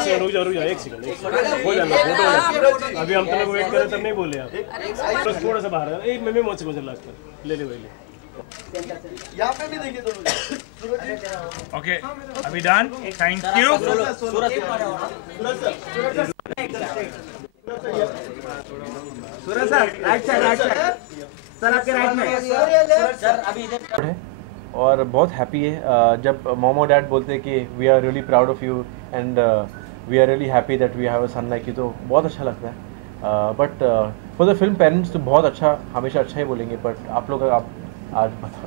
एक सेकंड रुक जा एक सेकंड हो जाना फोटो। अभी हम तुम्हें वेट कर रहे तब नहीं बोले आप, बस थोड़ा सा बाहर है। एक मैं मौत से लास्ट कर ले भाई ले। यहाँ पे भी देखिए दोनों। ओके अभी done, thank you. Suraj sir right side sir आपके राइट में सर अभी इधर। और बहुत हैप्पी है जब मॉम और डैड बोलते हैं कि we are really proud of you and we are really happy that we have a son like you, तो बहुत अच्छा लगता है। But for the film parents तो बहुत अच्छा, हमेशा अच्छा ही बोलेंगे। बट आप लोग आप आज बताओ।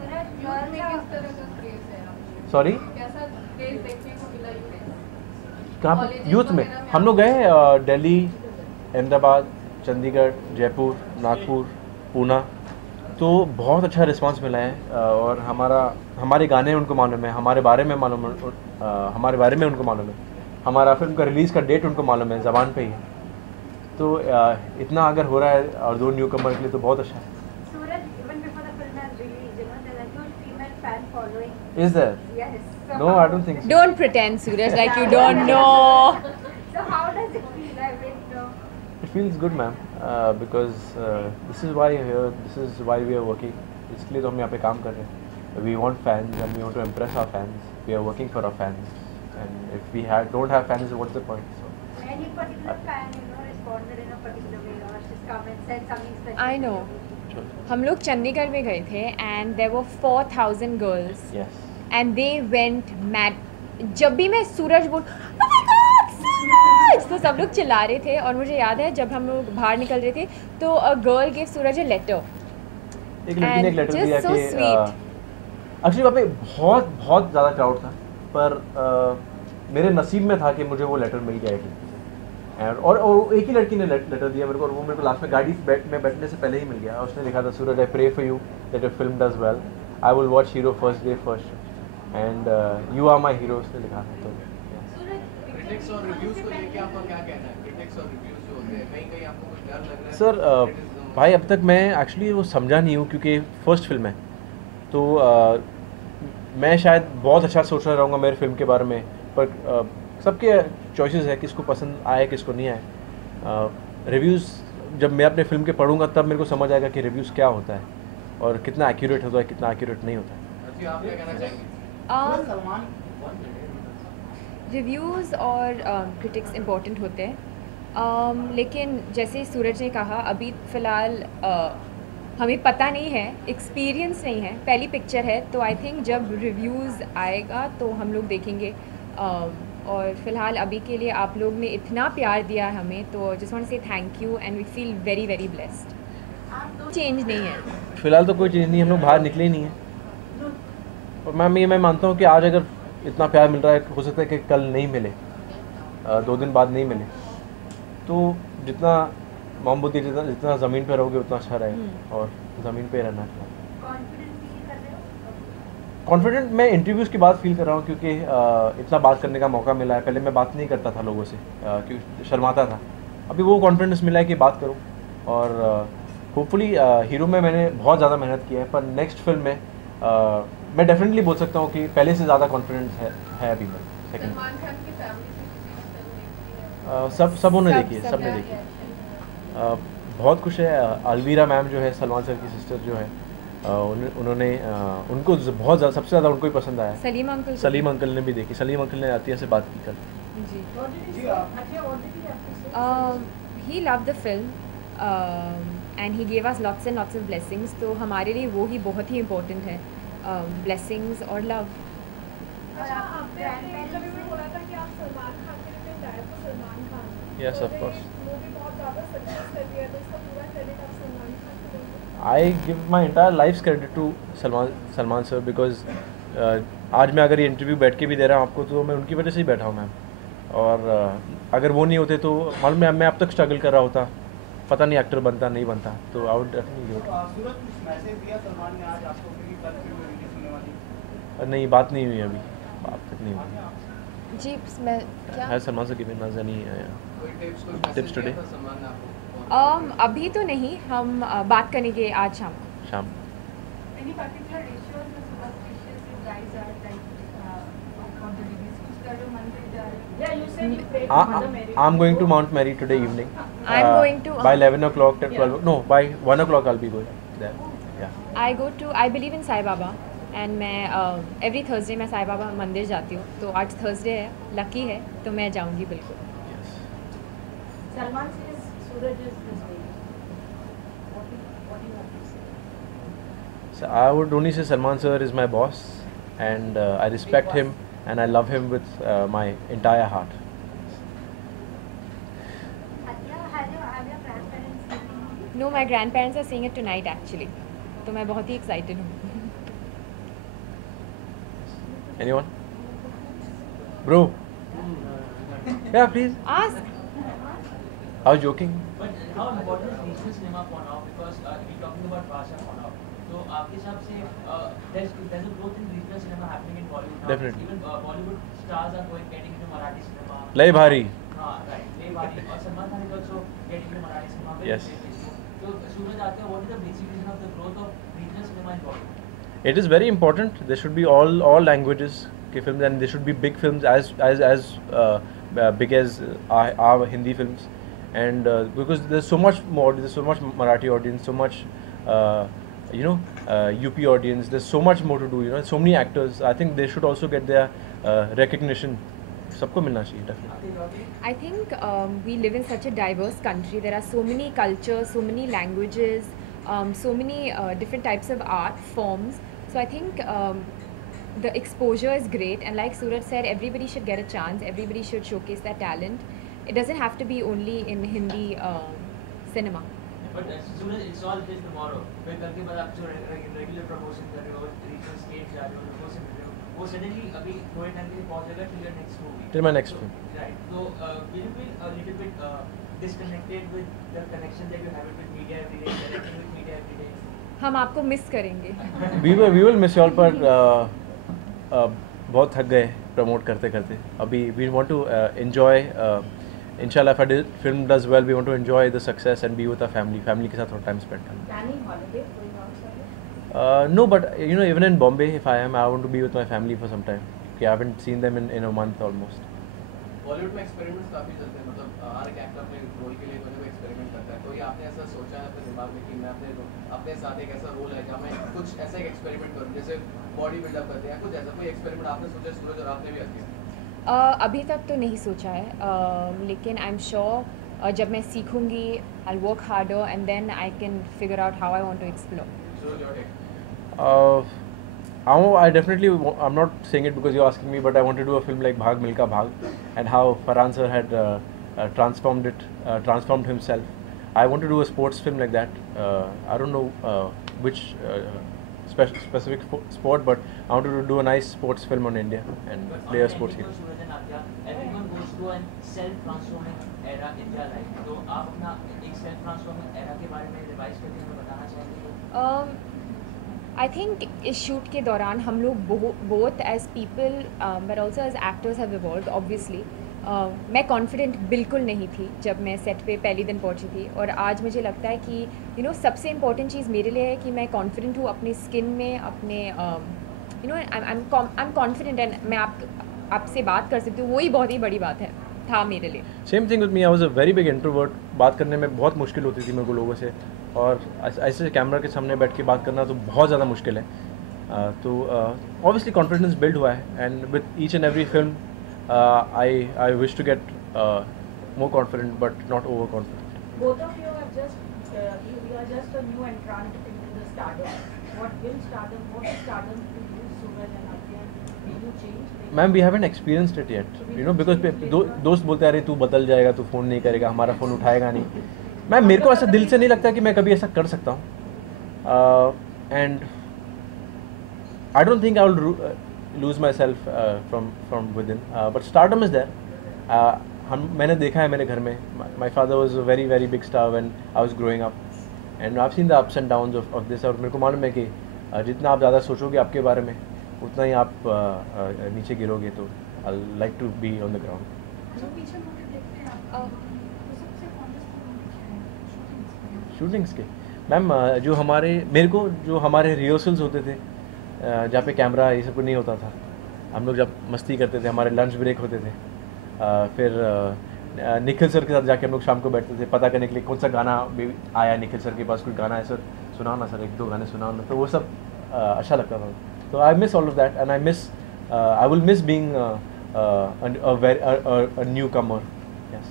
सॉरी कहाँ पे? यूथ में हम लोग गए दिल्ली, अहमदाबाद, चंडीगढ़, जयपुर, नागपुर, पूना, तो बहुत अच्छा रिस्पांस मिला है। और हमारे गाने उनको मालूम है, हमारे बारे में मालूम है, हमारे बारे में उनको मालूम है, हमारा फिल्म का रिलीज़ का डेट उनको मालूम है, ज़बान पे ही है। तो इतना अगर हो रहा है और दो न्यू कमर के लिए तो बहुत अच्छा है। Is there? Yes. So No, I don't think so. Don't pretend, Suraj, like you don't know. So how does it feel? I mean, It feels good, ma'am, because this is why here, this is why we are working. इसलिए तो हम यहाँ पे काम कर रहे हैं। We want fans and we want to impress our fans. We are working for our fans, and if we don't have fans, what's the point? So. any particular fan, responded in a particular way, or just come and said something special? I know. हम लोग चंडीगढ़ में गए थे and there were 4,000 girls. Yes. And they went mad. जब भी मैं सूरज बोल oh my God, सूरज, तो सब लोग चिल्ला रहे थे। और मुझे याद है जब हम लोग बाहर निकल रहे थे तो a girl gave Suraj a letter. एक लड़की ने एक लेटर दिया so कि एक्चुअली वहाँ पे बहुत ज़्यादा क्राउड था, पर मेरे नसीब में था कि मुझे वो लेटर मिल गया एक लड़की से। और एक ही लड़की ने लेटर दिया मेरे को, और वो मेरे को लास्ट में गाड़ी में बैठने से पहले ही मिल गया। उसने लिखा था, Suraj I pray for you that your film does well, I will watch hero first day first and you are my hero, उसने लिखा था। तो क्रिटिक्स और रिव्यूज को लेके आपका क्या कहना है? क्रिटिक्स और रिव्यूज जो होते हैं, कहीं आपको कुछ डर लग रहा है? सर भाई अब तक मैं एक्चुअली वो समझा नहीं हूँ, क्योंकि फर्स्ट फिल्म है, तो मैं शायद बहुत अच्छा सोच रहा रहूँगा मेरे फिल्म के बारे में, पर सबके चॉइसेस है, किसको पसंद आए किसको नहीं आए। रिव्यूज़ जब मैं अपने फिल्म के पढ़ूंगा तब मेरे को समझ आएगा कि रिव्यूज़ क्या होता है और कितना एक्यूरेट होता है, कितना एक्यूरेट नहीं होता है। आप क्या कहना चाहेंगे? रिव्यूज़ और क्रिटिक्स इम्पोर्टेंट होते हैं, लेकिन जैसे सूरज ने कहा अभी फ़िलहाल हमें पता नहीं है, एक्सपीरियंस नहीं है, पहली पिक्चर है, तो आई थिंक जब रिव्यूज़ आएगा तो हम लोग देखेंगे। और फ़िलहाल अभी के लिए आप लोग ने इतना प्यार दिया हमें, तो just want to say thank you and we feel very very blessed. Change नहीं है फ़िलहाल तो कोई चीज़ नहीं, हम लोग बाहर निकले ही नहीं हैं। और मैं मानता हूँ कि आज अगर इतना प्यार मिल रहा है, हो सकता है कि कल नहीं मिले, 2 दिन बाद नहीं मिले, तो जितना मोमबत्ती जितना ज़मीन पे रहोगे उतना अच्छा रहेगा, और ज़मीन पे रहना है। कॉन्फिडेंट मैं इंटरव्यूज़ के बाद फील कर रहा हूँ, क्योंकि इतना बात करने का मौका मिला है। पहले मैं बात नहीं करता था लोगों से, क्योंकि शर्माता था। अभी वो कॉन्फिडेंस मिला है कि बात करूँ, और होपफुली हीरो में मैंने बहुत ज़्यादा मेहनत की है, पर नेक्स्ट फिल्म में मैं डेफिनेटली बोल सकता हूँ कि पहले से ज़्यादा कॉन्फिडेंस है अभी मैं सेकंड। सबों ने देखी है, सब ने देखी है। बहुत खुश है। अलवीरा मैम जो है, सलमान सर की सिस्टर जो है, उन्होंने उनको बहुत ज़्यादा, सबसे ज़्यादा उनको ही पसंद आया। सलीम अंकल ने भी देखी। सलीम अंकल ने आतिया से बात की कल। He loved the film and he gave us lots and lots of blessings, तो हमारे लिए वो ही बहुत ही इम्पोर्टेंट है, ब्लेसिंग्स और love. Yes of course, I give my entire life's credit to Salman sir, because आज मैं अगर ये इंटरव्यू बैठ के भी दे रहा हूँ आपको, तो मैं उनकी वजह से ही बैठा हूँ मैम। और अगर वो नहीं होते तो मालूम है मैं अब तक स्ट्रगल कर रहा होता, पता नहीं एक्टर बनता नहीं बनता, तो आई वुड डेफिनेटली नहीं, बात नहीं हुई अभी, बात तक नहीं हुई जी। मैं क्या है सलमान सर की भी नजर नहीं है टिप्स टुडे? अभी तो नहीं, हम बात करेंगे आज शाम। I'm going to Mount Mary today evening. I'm going to by 11 o'clock till 12. No, by 1 o'clock I'll be going there. Yeah. I believe in Sai Baba and मैं every Thursday मैं साई बाबा मंदिर जाती हूँ, तो आज Thursday है, lucky है, तो मैं जाऊँगी बिल्कुल. Yes. Salman says Suraj is his baby. What do you have to say? So I would only say Salman sir is my boss, and I respect him and I love him with my entire heart. Have your grandparents seen the movie? No, my grandparents are seeing it tonight actually, तो मैं बहुत ही excited हूँ. Anyone? Bro? Yeah, please. Ask. I was joking. But how important is regional cinema for now? Because we're talking about Bhasha for now. So आपके हिसाब से there's a growth in regional cinema happening in Bollywood now. Definitely. Even Bollywood stars are getting into Marathi cinema. Lay Bhari. Right. Lay Bhari. और Salman Khan is also getting into Marathi cinema. Yes. So Suraj Akhtar, what is the basic reason of the growth of regional cinema in Bollywood? It is very important. There should be all languages के films, and there should be big films as big as our Hindi films, and because there's so much more, there's so much Marathi audience, so much UP audience. There's so much more to do. So many actors. I think they should also get their recognition. सबको मिलना चाहिए definitely. I think we live in such a diverse country. There are so many cultures, so many languages, so many different types of art forms. So I think the exposure is great, and like Suraj said, everybody should get a chance. Everybody should showcase their talent. It doesn't have to be only in Hindi cinema. But Suraj, it's all just tomorrow. फिर कल के बाद आप जो regular promotion कर रहे हो, regional stage जा रहे हो, promotion कर रहे हो, वो suddenly अभी थोड़े टाइम के लिए पहुंच जाएगा till your next movie. Till my next film. Right. So will you feel a little bit disconnected with the connection that you have with media every day, interacting with media every day? हम आपको miss करेंगे. We will miss you all, पर बहुत थक गए promote करते करते. अभी we want to enjoy. Inshallah, if film does well, we want to enjoy the success and be with our family. Family के साथ थोड़ा time spend करना. Planning holiday going outside? No, but even in Bombay, if I want to be with my family for some time. Okay, I haven't seen them in a month almost. Bollywood में experiments काफी चलते हैं, मतलब हर एक actor अपने role के लिए कोई ना कोई एक्सपेरिमेंट करता है. कोई आपने ऐसा सोचा है अपने दिमाग में कि मैं अपने साथ एक ऐसा रोल है जहाँ मैं कुछ ऐसा एक एक्सपेरिमेंट करूँ, जैसे बॉडी बिल्डअप करते हैं, कुछ ऐसा कोई एक्सपेरिमेंट आपने सोचा सूरज और आपने भी किया? अभी तक तो नहीं सोचा है, लेकिन आई एम श्योर जब मैं सीखूंगी I will work harder and then I can figure out how I want to explore. Suraj your take. I definitely, I'm not saying it because you're asking me, but I want to do a film like Bhag Milka Bhag, and how Farhan sir had transformed himself. I want to do a sports film like that. I don't know which specific sport, but I want to do a nice sports film on India and play a sports game. Suraj and Adya, everyone goes through a self-transforming era in their life. तो आप अपना एक self-transforming era के बारे में revise करके हमें बताना चाहेंगे? आई थिंक इस शूट के दौरान हम लोग both as people but also as actors have evolved obviously. मैं कॉन्फिडेंट बिल्कुल नहीं थी जब मैं सेट पे पहले दिन पहुंची थी, और आज मुझे लगता है कि सबसे इम्पॉर्टेंट चीज़ मेरे लिए है कि मैं कॉन्फिडेंट हूँ अपने स्किन में, अपने आई एम कॉन्फिडेंट एंड मैं आपसे बात कर सकती हूँ. वही बहुत ही बड़ी बात है था मेरे लिए. Same thing with me. I was a very big introvert. बात करने में बहुत मुश्किल होती थी मेरे को लोगों से, और ऐसे कैमरा के सामने बैठ के बात करना तो बहुत ज़्यादा मुश्किल है. तो ऑब्वियसली कॉन्फिडेंस बिल्ड हुआ है, and with each and every film I wish to get more confident, but not overconfident. Both of you are just a new entrant into the stardom. What is stardom to you, Suraj and Adya? Will you change? Ma'am, we haven't experienced it yet. Because दोस्त बोलते अरे तू बदल जाएगा, तू phone नहीं करेगा, हमारा फ़ोन उठाएगा नहीं. मैम, मेरे को ऐसा दिल से नहीं लगता कि मैं कभी ऐसा कर सकता हूँ. And I don't think I will lose myself from within, but stardom is there. मैंने देखा है मेरे घर में. My father was a very very big star when I was growing up, and I've seen the ups and downs of this. और मेरे को मालूम है कि जितना आप ज़्यादा सोचोगे आपके बारे में, उतना ही आप नीचे गिरोगे. तो I like to be on the ground. Shootings के मैम, जो हमारे रिहर्सल्स होते थे, जहाँ पे कैमरा ये सब नहीं होता था, हम लोग जब मस्ती करते थे, हमारे लंच ब्रेक होते थे, फिर निखिल सर के साथ जाके हम लोग शाम को बैठते थे पता करने के लिए कौन सा गाना भी आया निखिल सर के पास, कोई गाना है सर सुनाओ ना सर, 1-2 गाने सुनाओ ना, तो वो सब अच्छा लगता था. तो I miss all of that and I will miss being a newcomer. Yes.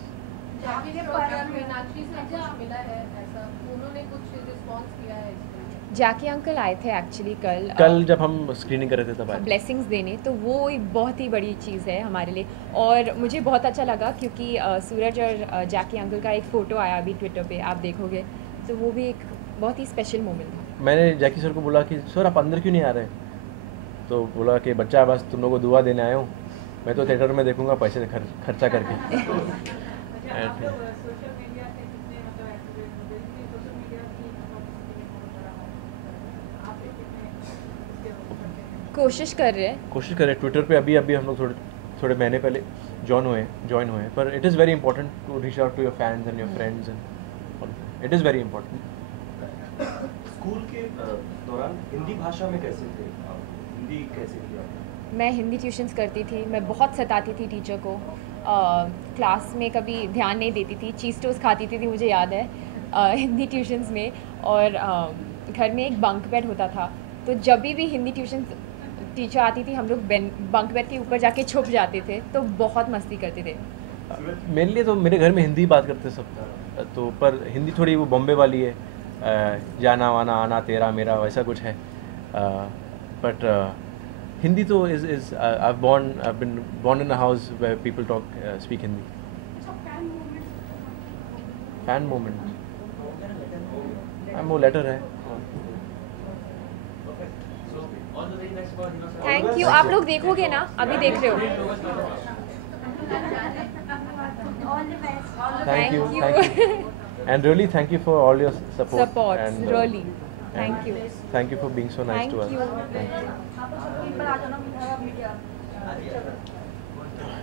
Jackie uncle आए थे एक्चुअली कल जब हम स्क्रीनिंग कर रहे थे तब आए. ब्लेसिंग्स देने, तो वो एक बहुत ही बड़ी चीज़ है हमारे लिए. और मुझे बहुत अच्छा लगा क्योंकि सूरज और जैकी अंकल का एक फ़ोटो आया अभी ट्विटर पे, आप देखोगे, तो वो भी एक बहुत ही स्पेशल मोमेंट था. मैंने जैकी सर को बोला कि सर आप अंदर क्यों नहीं आ रहे, तो बोला कि बच्चा बस तुम लोगों को दुआ देने आया हूँ, मैं तो थिएटर में देखूंगा पैसे खर्चा करके. कोशिश कर रहे हैं ट्विटर पे. अभी हम लोग थोड़े महीने पहले ज्वाइन हुए पर it is very important to reach out to your fans and your friends and it is very important. School के दौरान हिंदी भाषा में कैसे थे आप, हिंदी कैसे थी आप? मैं हिंदी ट्यूशन्स करती थी, मैं बहुत सताती थी टीचर को. क्लास में कभी ध्यान नहीं देती थी, चीज़ टोस्ट खाती थी मुझे याद है हिंदी ट्यूशन्स में. और घर में एक बंक बेड होता था, तो जब भी हिंदी ट्यूशन टीचर आती थी हम लोग बंक बेड के ऊपर जाके छुप जाते थे, तो बहुत मस्ती करते थे. मेरे लिए तो मेरे घर में हिंदी बात करते सब, तो पर हिंदी थोड़ी वो बॉम्बे वाली है, जाना वाना आना तेरा मेरा वैसा कुछ है. बट हिंदी तो is I been born in a house where people speak Hindi. Fan moment वो लेटर है. Thank you. आप लोग देखोगे ना, अभी देख रहे हो. Thank you. And really thank you for all your support. And, really. Thank you. Thank you for being so nice to us. Thank you. Thank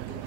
you.